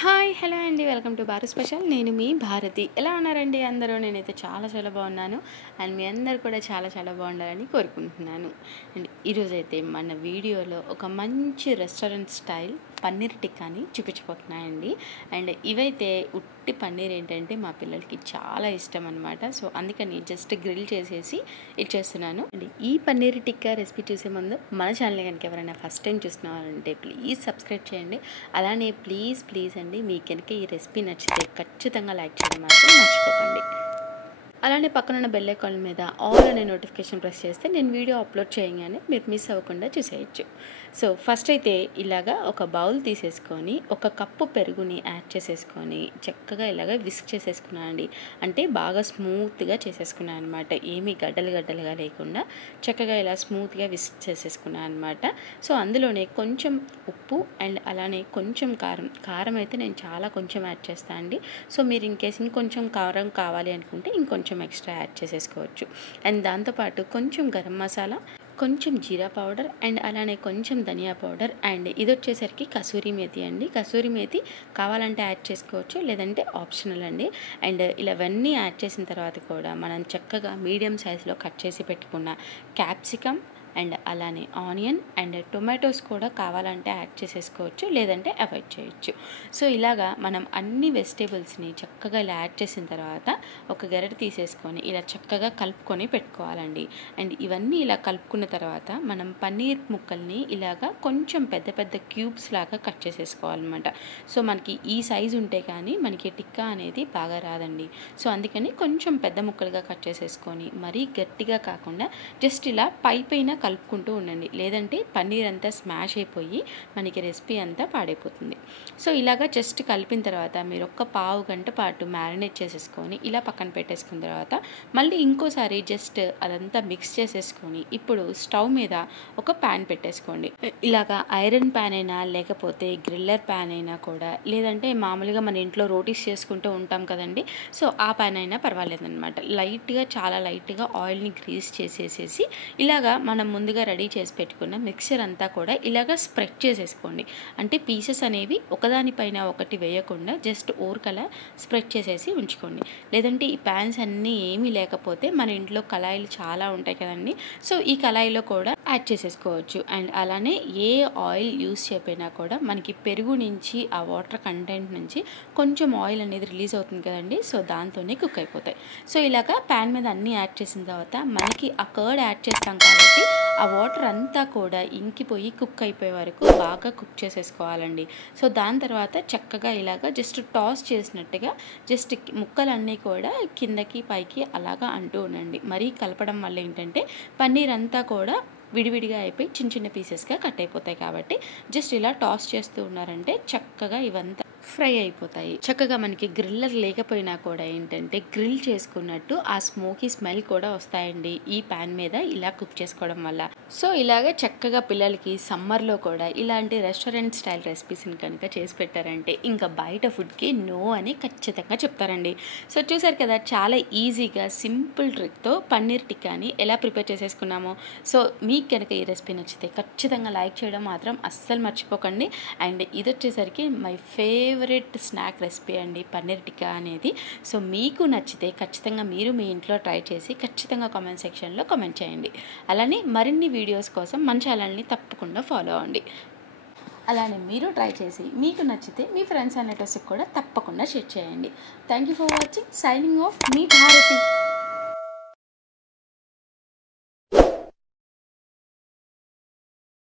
Hi hello అండి, welcome to Bharat special. నేను మీ భారతి. ఎలా ఉన్నారండి అందరూ? నేనైతే చాలా బాగున్నాను. అండ్ మీ అందరు కూడా చాలా బాగుండాలని కోరుకుంటున్నాను. అండ్ ఈరోజైతే మన వీడియోలో ఒక మంచి రెస్టారెంట్ స్టైల్ పన్నీర్ టిక్కాని చూపించబోతున్నాయండి. అండ్ ఇవైతే ఉట్టి పన్నీర్ ఏంటంటే మా పిల్లలకి చాలా ఇష్టం అనమాట. సో అందుకని జస్ట్ గ్రిల్ చేసేసి ఇచ్చేస్తున్నాను. అండ్ ఈ పన్నీర్ టిక్కా రెసిపీ చూసే ముందు మన ఛానల్ కనుక ఎవరైనా ఫస్ట్ టైం చూస్తున్నారంటే ప్లీజ్ సబ్స్క్రైబ్ చేయండి. అలానే ప్లీజ్ అండి, మీకు కనుక ఈ రెసిపీ నచ్చితే ఖచ్చితంగా లైక్ చేయడం మాత్రం మర్చిపోకండి. అలానే పక్కనున్న బెల్ ఐకాన్ మీద ఆల్ అనే నోటిఫికేషన్ ప్రెస్ చేస్తే నేను వీడియో అప్లోడ్ చేయగానే మీరు మిస్ అవ్వకుండా చూసేయచ్చు. సో ఫస్ట్ అయితే ఇలాగా ఒక బౌల్ తీసేసుకొని ఒక కప్పు పెరుగుని యాడ్ చేసేసుకొని చక్కగా ఇలాగ విస్క్ చేసేసుకున్నానండి. అంటే బాగా స్మూత్గా చేసేసుకున్నాను అనమాట. ఏమీ గడ్డలుగా లేకుండా చక్కగా ఇలా స్మూత్గా విస్క్ చేసేసుకున్నాను అనమాట. సో అందులోనే కొంచెం ఉప్పు అండ్ అలానే కొంచెం కారం అయితే నేను చాలా కొంచెం యాడ్ చేస్తాను అండి. సో మీరు ఇన్కేస్ ఇంకొంచెం కారం కావాలి అనుకుంటే ఇంకొంచెం ఎక్స్ట్రా యాడ్ చేసేసుకోవచ్చు. అండ్ దాంతోపాటు కొంచెం గరం మసాలా, కొంచెం జీరా పౌడర్ అండ్ అలానే కొంచెం ధనియా పౌడర్ అండ్ ఇది వచ్చేసరికి కసూరి మేతి అండి. కసూరి మేతి కావాలంటే యాడ్ చేసుకోవచ్చు, లేదంటే ఆప్షనల్ అండి. అండ్ ఇవన్నీ యాడ్ చేసిన తర్వాత కూడా మనం చక్కగా మీడియం సైజులో కట్ చేసి పెట్టుకున్న క్యాప్సికమ్ అండ్ అలానే ఆనియన్ అండ్ టొమాటోస్ కూడా కావాలంటే యాడ్ చేసేసుకోవచ్చు, లేదంటే అవాయిడ్ చేయొచ్చు. సో ఇలాగా మనం అన్ని వెజిటేబుల్స్ని చక్కగా ఇలా యాడ్ చేసిన తర్వాత ఒక గరిట తీసేసుకొని ఇలా చక్కగా కలుపుకొని పెట్టుకోవాలండి. అండ్ ఇవన్నీ ఇలా కలుపుకున్న తర్వాత మనం పన్నీర్ ముక్కల్ని ఇలాగా కొంచెం పెద్ద క్యూబ్స్ లాగా కట్ చేసేసుకోవాలన్నమాట. సో మనకి ఈ సైజు ఉంటే కానీ మనకి టిక్కా అనేది బాగా రాదండి. సో అందుకని కొంచెం పెద్ద ముక్కలుగా కట్ చేసేసుకొని మరీ గట్టిగా కాకుండా జస్ట్ ఇలా పైన కలుపుకుంటూ ఉండండి, లేదంటే పన్నీర్ అంతా స్మాష్ అయిపోయి మనకి రెసిపీ అంతా పాడైపోతుంది. సో ఇలాగా జస్ట్ కలిపిన తర్వాత మీరు ఒక పావు గంట పాటు మ్యారినేట్ చేసేసుకొని ఇలా పక్కన పెట్టేసుకున్న తర్వాత మళ్ళీ ఇంకోసారి జస్ట్ అదంతా మిక్స్ చేసేసుకొని ఇప్పుడు స్టవ్ మీద ఒక ప్యాన్ పెట్టేసుకోండి. ఇలాగా ఐరన్ ప్యాన్ అయినా లేకపోతే గ్రిల్లర్ ప్యాన్ అయినా కూడా, లేదంటే మామూలుగా మన ఇంట్లో రోటీస్ చేసుకుంటూ ఉంటాం కదండి, సో ఆ ప్యాన్ అయినా పర్వాలేదన్నమాట. చాలా లైట్గా ఆయిల్ని గ్రీస్ చేసేసేసి ఇలాగా మనం ముందుగా రెడీ చేసి పెట్టుకున్న మిక్చర్ అంతా కూడా ఇలాగ స్ప్రెడ్ చేసేసుకోండి. అంటే పీసెస్ అనేవి ఒకదానిపైన ఒకటి వేయకుండా జస్ట్ ఓర్కలా స్ప్రెడ్ చేసేసి ఉంచుకోండి. లేదంటే ఈ ప్యాన్స్ అన్నీ ఏమీ లేకపోతే మన ఇంట్లో కళాయిలు చాలా ఉంటాయి కదండి, సో ఈ కళాయిలో కూడా యాడ్ చేసేసుకోవచ్చు. అండ్ అలానే ఏ ఆయిల్ యూస్ చేయకపోయినా కూడా మనకి పెరుగు నుంచి ఆ వాటర్ కంటెంట్ నుంచి కొంచెం ఆయిల్ అనేది రిలీజ్ అవుతుంది కదండి, సో దాంతోనే కుక్ అయిపోతాయి. సో ఇలాగ ప్యాన్ మీద అన్నీ యాడ్ చేసిన తర్వాత మనకి ఆ కర్డ్ యాడ్ చేస్తాం కాబట్టి ఆ వాటర్ అంతా కూడా ఇంకిపోయి కుక్ అయిపోయే వరకు బాగా కుక్ చేసేసుకోవాలండి. సో దాని తర్వాత చక్కగా ఇలాగ జస్ట్ టాస్ చేసినట్టుగా జస్ట్ ముక్కలన్నీ కూడా కిందకి పైకి అలాగా అంటూ ఉండండి. మరీ కలపడం వల్ల ఏంటంటే పన్నీర్ అంతా కూడా విడివిడిగా అయిపోయి చిన్న పీసెస్గా కట్ అయిపోతాయి. కాబట్టి జస్ట్ ఇలా టాస్ చేస్తూ ఉన్నారంటే చక్కగా ఇవంతా ఫ్రై అయిపోతాయి. చక్కగా మనకి గ్రిల్లర్ లేకపోయినా కూడా ఏంటంటే గ్రిల్ చేసుకున్నట్టు ఆ స్మోకీ స్మెల్ కూడా వస్తాయండి ఈ ప్యాన్ మీద ఇలా కుక్ చేసుకోవడం వల్ల. సో ఇలాగే చక్కగా పిల్లలకి సమ్మర్లో కూడా ఇలాంటి రెస్టారెంట్ స్టైల్ రెసిపీస్ని కనుక చేసి పెట్టారంటే ఇంకా బయట ఫుడ్కి నో అని ఖచ్చితంగా చెప్తారండి. సో చూసారు కదా, చాలా ఈజీగా సింపుల్ ట్రిక్తో పన్నీర్ టిక్కాని ఎలా ప్రిపేర్ చేసేసుకున్నామో. సో మీకు కనుక ఈ రెసిపీ నచ్చితే ఖచ్చితంగా లైక్ చేయడం మాత్రం అస్సలు మర్చిపోకండి. అండ్ ఇది వచ్చేసరికి మై ఫేవరెట్ స్నాక్ రెసిపీ అండి పన్నీర్ టిక్కా అనేది. సో మీకు నచ్చితే ఖచ్చితంగా మీరు మీ ఇంట్లో ట్రై చేసి ఖచ్చితంగా కామెంట్ సెక్షన్లో కామెంట్ చేయండి. అలానే మరిన్ని వీడియోస్ కోసం మన ఛానల్ని తప్పకుండా ఫాలో అవ్వండి. అలానే మీరు ట్రై చేసి మీకు నచ్చితే మీ ఫ్రెండ్స్ అండ్ రిలేటివ్స్కి కూడా తప్పకుండా షేర్ చేయండి. Thank you for watching. Signing off మీ భారతి.